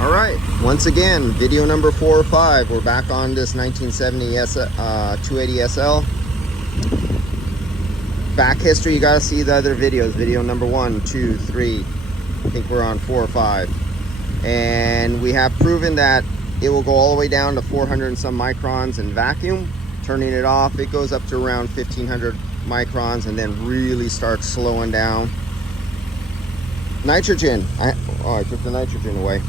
All right, once again, video number 4 or 5. We're back on this 1970 280 SL. Back history, you gotta see the other videos. Video number 1, 2, 3. I think we're on 4 or 5. And we have proven that it will go all the way down to 400 and some microns in vacuum. Turning it off, it goes up to around 1500 microns and then really starts slowing down. Nitrogen. I took the nitrogen away.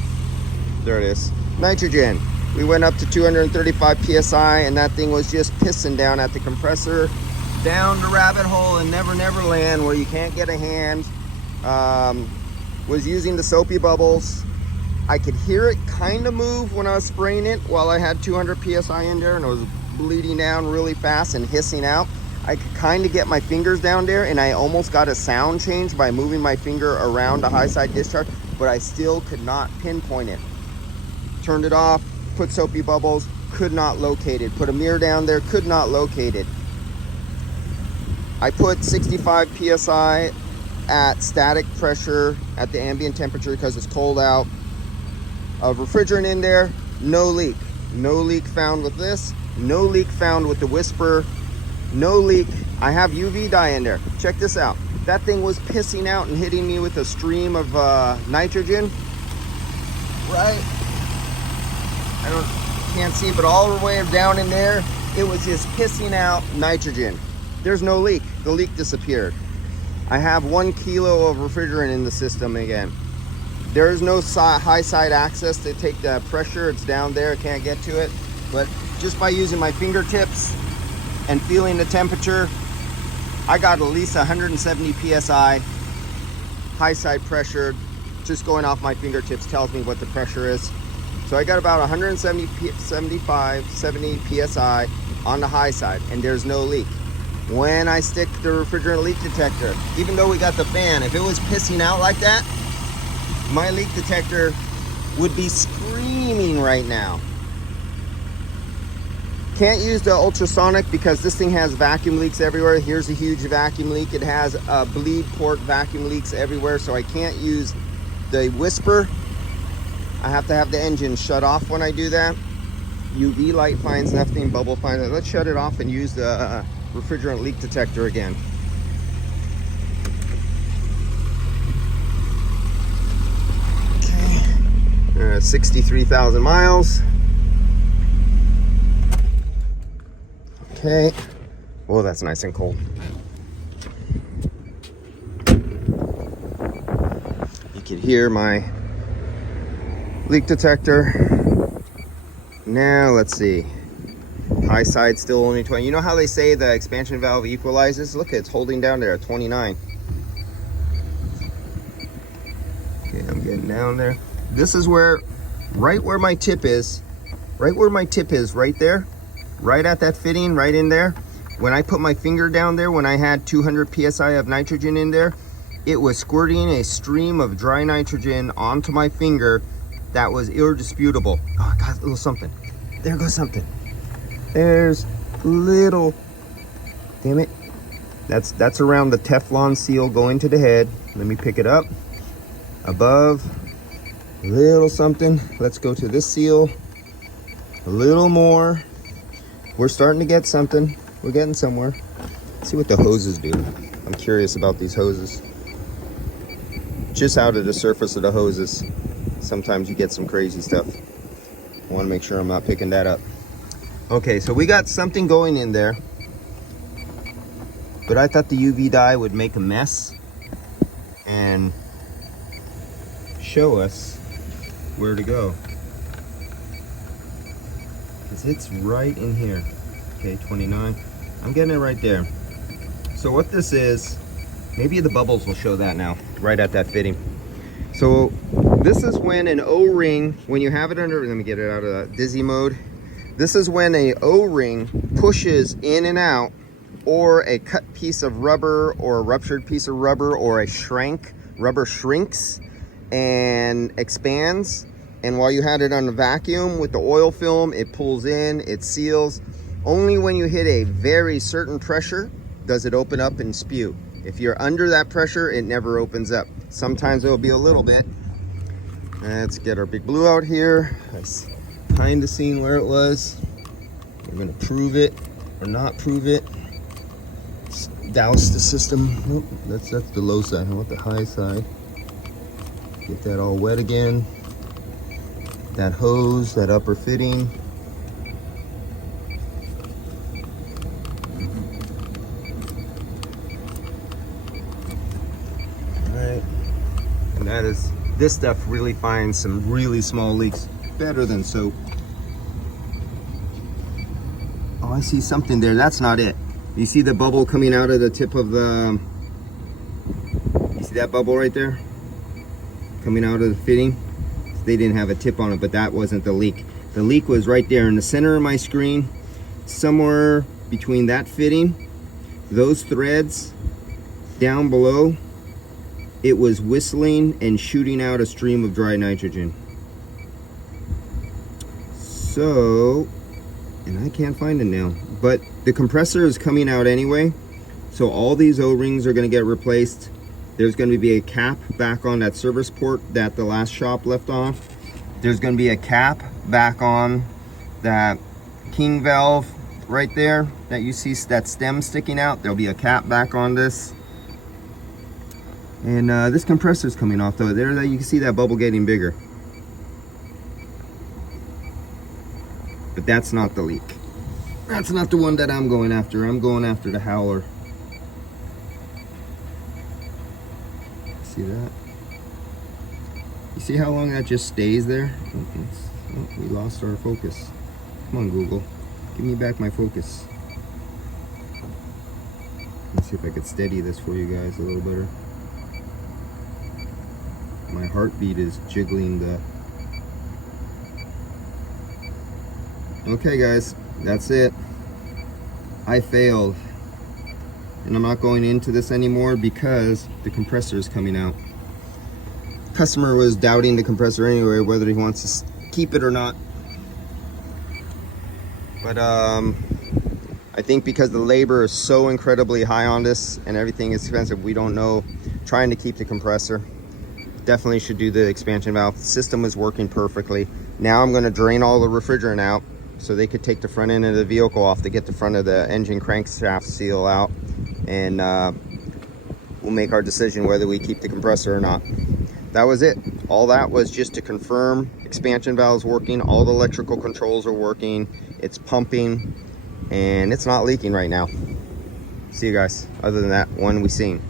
There it is. Nitrogen. We went up to 235 psi and that thing was just pissing down at the compressor, down the rabbit hole in Never Never Land where you can't get a hand. Was using the soapy bubbles. I could hear it kind of move when I was spraying it while I had 200 psi in there and it was bleeding down really fast and hissing out. I could kind of get my fingers down there and I almost got a sound change by moving my finger around the high side discharge, but I still could not pinpoint it. Turned it off, put soapy bubbles, could not locate it. Put a mirror down there, could not locate it. I put 65 psi at static pressure at the ambient temperature because it's cold out. Of refrigerant in there, no leak. No leak found with this, no leak found with the Whisper, no leak. I have UV dye in there. Check this out. That thing was pissing out and hitting me with a stream of nitrogen. Right? Can't see, but all the way down in there, it was just pissing out nitrogen. There's no leak. The leak disappeared. I have 1 kilo of refrigerant in the system again. There is no high side access to take the pressure. It's down there. I can't get to it. But just by using my fingertips and feeling the temperature, I got at least 170 psi high side pressure. Just going off my fingertips tells me what the pressure is. So I got about 170, 75, 70 psi on the high side, and there's no leak. When I stick the refrigerant leak detector, even though we got the fan, if it was pissing out like that, my leak detector would be screaming right now. Can't use the ultrasonic because this thing has vacuum leaks everywhere. Here's a huge vacuum leak. It has bleed port vacuum leaks everywhere, so I can't use the Whisper. I have to have the engine shut off when I do that. UV light finds nothing, bubble finds it. Let's shut it off and use the refrigerant leak detector again. Okay, 63,000 miles. Okay. Oh, that's nice and cold. You can hear my leak detector. Now let's see. High side still only 20. You know how they say the expansion valve equalizes? Look, it's holding down there at 29. Okay, I'm getting down there. This is where, right where my tip is, right there, right at that fitting, right in there. When I put my finger down there, when I had 200 psi of nitrogen in there, it was squirting a stream of dry nitrogen onto my finger that was indisputable. Oh, I got a little something. There goes something. There's little, damn it. That's around the Teflon seal going to the head. Let me pick it up. Above, little something. Let's go to this seal. A little more. We're starting to get something. We're getting somewhere. Let's see what the hoses do. I'm curious about these hoses. Just out of the surface of the hoses, sometimes you get some crazy stuff. I want to make sure I'm not picking that up. Okay, so we got something going in there, but I thought the UV dye would make a mess and show us where to go. Because it's right in here. Okay, 29. I'm getting it right there. So what this is, maybe the bubbles will show that now, right at that fitting. So this is when an O-ring, when you have it under, let me get it out of dizzy mode. This is when a O-ring pushes in and out, or a cut piece of rubber or a ruptured piece of rubber or a rubber shrinks and expands. And while you had it on the vacuum with the oil film, it pulls in, it seals. Only when you hit a very certain pressure does it open up and spew. If you're under that pressure, it never opens up. Sometimes it'll be a little bit. Let's get our big blue out here. I kind of seen where it was. We're gonna prove it or not prove it. Douse the system. Nope, that's the low side. How about the high side? Get that all wet again. That hose, that upper fitting. Alright. And that is, this stuff really finds some really small leaks better than soap. Oh, I see something there. That's not it. You see the bubble coming out of the tip of the, you see that bubble right there? Coming out of the fitting? They didn't have a tip on it, but that wasn't the leak. The leak was right there in the center of my screen, somewhere between that fitting, those threads, down below. It was whistling and shooting out a stream of dry nitrogen. So, and I can't find it now, but the compressor is coming out anyway. So all these O-rings are going to get replaced. There's going to be a cap back on that service port that the last shop left off. There's going to be a cap back on that king valve right there that you see, that stem sticking out. There'll be a cap back on this. And this compressor's coming off though. There you can see that bubble getting bigger. But that's not the leak. That's not the one that I'm going after. I'm going after the howler. See that? You see how long that just stays there? Oh, we lost our focus. Come on, Google. Give me back my focus. Let's see if I could steady this for you guys a little better. My heartbeat is jiggling the... Okay guys, that's it. I failed. And I'm not going into this anymore because the compressor is coming out. Customer was doubting the compressor anyway, whether he wants to keep it or not. But I think because the labor is so incredibly high on this and everything is expensive, we don't know. Trying to keep the compressor. Definitely should do the expansion valve. The system is working perfectly. Now I'm going to drain all the refrigerant out so they could take the front end of the vehicle off to get the front of the engine crankshaft seal out, and we'll make our decision whether we keep the compressor or not. That was it. All that was just to confirm expansion valve's working, all the electrical controls are working, it's pumping, and it's not leaking right now. See you guys. Other than that, one we seen.